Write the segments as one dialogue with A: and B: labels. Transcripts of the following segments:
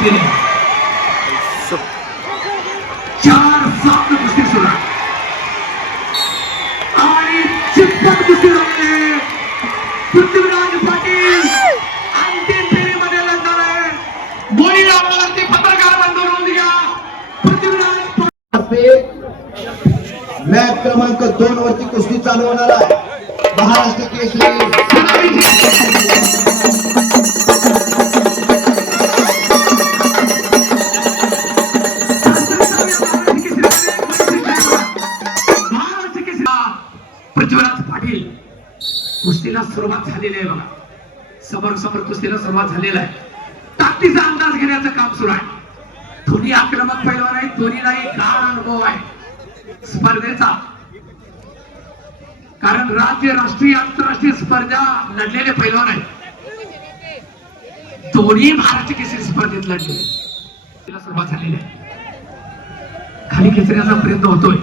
A: घेतलेली चार सात कुस्ती सुरू. आणि चिप्पट कुस्ती रंगले पृथ्वीराज पाटील अंतिम फेरीमध्ये लढणार आहे. गोळी लावण्यावरती पत्रकार बंद नोंद घ्या पृथ्वीराज
B: मॅच क्रमांक दोन वरती कुस्ती चालू होणार आहे. महाराष्ट्र केसरी.
A: कुस्तीला सुरुवात झालेली आहे बघा. समोर समोर कुस्तीला सुरुवात झालेला आहे. ताकदीचा अंदाज घेण्याचं काम सुरू आहे. धोनी आक्रमक पैलवान आहेत दोन्हीलाही गाढ अनुभव आहे. स्पर्धेचा. कारण राज्य राष्ट्रीय आंतरराष्ट्रीय स्पर्धा लढलेले पैलवान आहेत. दोन्ही महाराष्ट्र केसरी स्पर्धेत लढले तिला सुरुवात झालेली आहे. खाली खेचण्याचा प्रयत्न होतोय.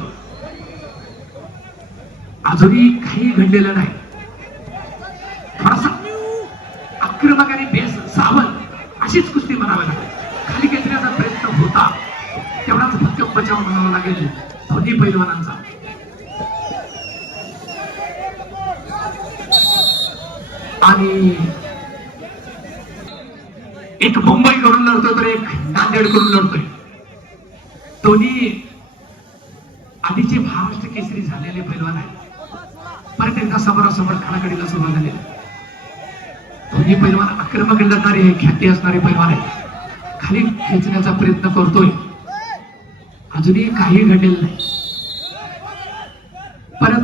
A: अजूनही काही घडलेलं नाही थोडासा आक्रमक आणि बेस सावध अशीच कुस्ती म्हणावी लागेल खाली खेचण्याचा प्रयत्न होता तेवढाच फक्त बचाव म्हणावा लागेल धोनी पैलवानांचा. आणि एक मुंबई करून लढतो तर एक नांदेडकडून लढतोय. दोन्ही आधीचे महाराष्ट्र केसरी झालेले पैलवान आहेत. परत एकदा समोरासमोर खाणाकडीला सुरुवात झालेली दोन्ही पैलवान आक्रमक लढणारे आहे, ख्याती असणारे पैलवान आहेत. खाली खेचण्याचा प्रयत्न करतोय. अजूनही काही घडलेलं नाही. परत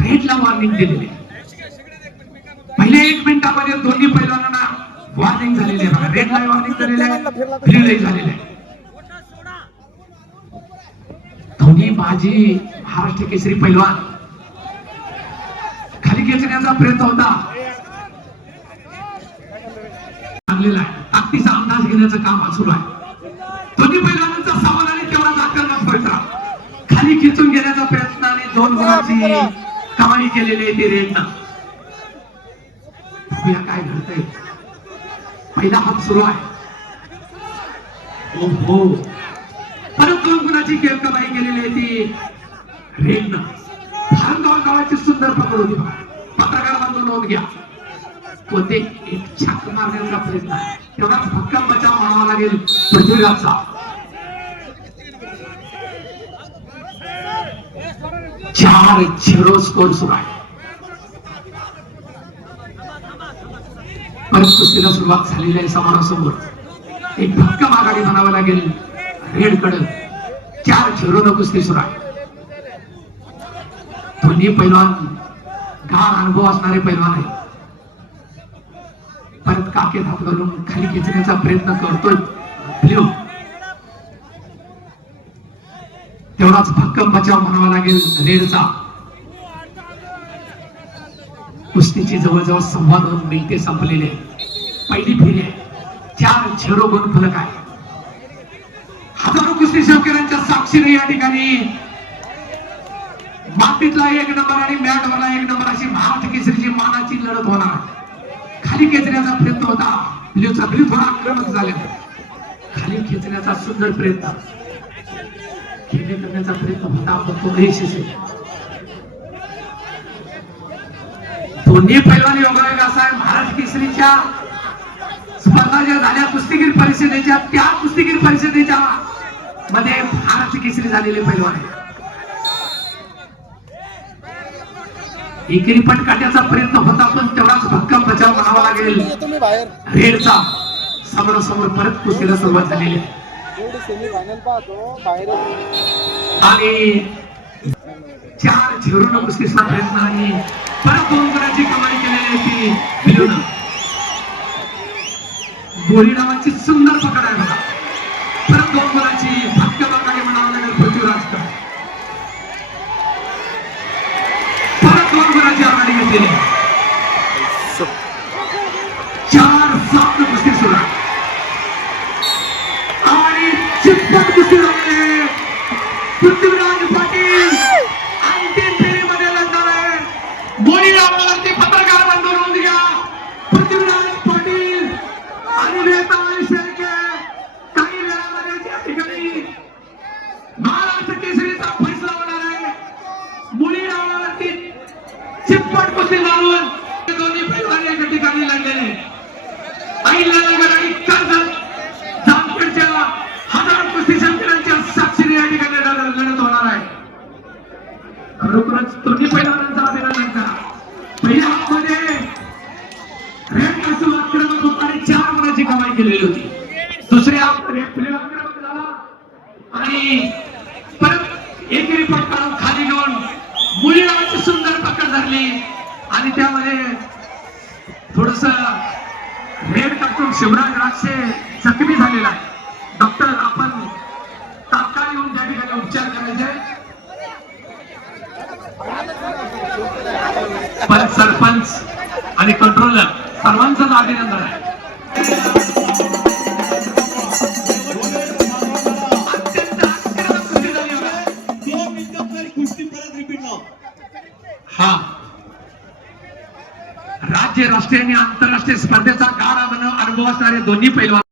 A: रेडला वॉर्निंग दिलेली. पहिल्या एक मिनिटामध्ये दोन्ही पैलवानांना वॉर्निंग झालेली आहे. बघा रेडला वॉर्निंग झालेली आहे. झालेली आहे. दोन्ही माझी महाराष्ट्र केसरी पैलवान. खाली खेचण्याचा प्रयत्न होता. लागलेला आहे. ताकदीचा अंदाज घेण्याचं काम सुरू आहे. दोन्ही पैलवानांचा खाली खेचून घेण्याचा प्रयत्न आणि दोन गुणांची कमाई केलेली आहे ती रेडनं काय घडतंय. पहिला हात सुरू आहे. ओ हो परत दोन गुणाची खेळ कमाई केलेली आहे ती रेडनं फारगाव गावाची सुंदर पकड होती. पत्रकार बांधून नोंद घ्या. कोणते एक छाक मारण्याचा प्रयत्न आहे. तेवढाच भक्कम बचाव म्हणावा लागेल पृथ्वीराजचा. चार झिरो स्कोर सुरू आहे. परत कुस्तीला सुरुवात झालेली आहे समोरासमोर एक भक्कम आघाडी म्हणावं लागेल रेडकडे चार झिरो न कुस्ती सुरू आहे. दोन्ही पैलवान गार अनुभव असणारे पैलवान आहे परत काके हात घालून खाली खेचण्याचा प्रयत्न करतोय. हाच भक्कम बचाव म्हणावा लागेल रेडचा. कुस्तीची जवळजवळ संवाद दोन मिनिटे संपलेले. पहिली फेरी आहे. चार झेरो गुण फलक आहे. हजारो कुस्ती शेवकऱ्यांच्या साक्षीने या ठिकाणी. मातीतला एक नंबर आणि मॅटवरला एक नंबर अशी महाराष्ट्र केसरीची मानाची लढत होणार. खाली खेचण्याचा प्रयत्न होता. ब्ल्यूचा ब्ल्यू थोडा आक्रमक झालेला खाली खेचण्याचा सुंदर प्रयत्न. खेळणे करण्याचा प्रयत्न होता. पण तो यशस्वी दोन्ही पैलवान योगायोग असा आहे महाराष्ट्र केसरीच्या स्पर्धा ज्या झाल्या कुस्तीगीर परिषदेच्या त्या कुस्तीगीर परिषदेच्या मध्ये महाराष्ट्र केसरी झालेले पैलवान आहे एकेरी पट काढण्याचा प्रयत्न होता पण तेवढाच भक्कम बचाव म्हणावा लागेल. रेडचा समोरासमोर परत कुस्तीला सुरुवात झालेली आहे.
C: गुड सेमी फायनल पाहतो. बाहेर
A: आणि चार झिरोनं कुस्तीचा प्रयत्न आणि परत दोन गुणाची कमाई केलेली आहे ती बिलूनं गोळी नावाची सुंदर पकड आहे परत दोन गुणाची महाराष्ट्र केसरीचा फैसला होणार आहे. मुली डावावरती चिप्पट दोन्ही पैलवान एका ठिकाणी लढलेले. अहिल्या नगर आणि कर्जत या ठिकाणी लढत होणार आहे. खरोखरच दोन्ही पैलवानांचा अभिनंदन करा. चार गुणाची कमाई केलेली होती. दुसऱ्या आणि एकेरी पटकारून खाली घेऊन मुली सुंदर पकड धरली. आणि त्यामध्ये थोडस रेड टाकून शिवराज राक्षे जखमी झालेला आहे. डॉक्टर आपण तात्काळ येऊन त्या ठिकाणी उपचार करायचे. पण सरपंच आणि कंट्रोलर सर्वांचंच अभिनंदन आहे. आणि आंतरराष्ट्रीय स्पर्धेचा गाढा अनुभव असणारे दोन्ही पैलवान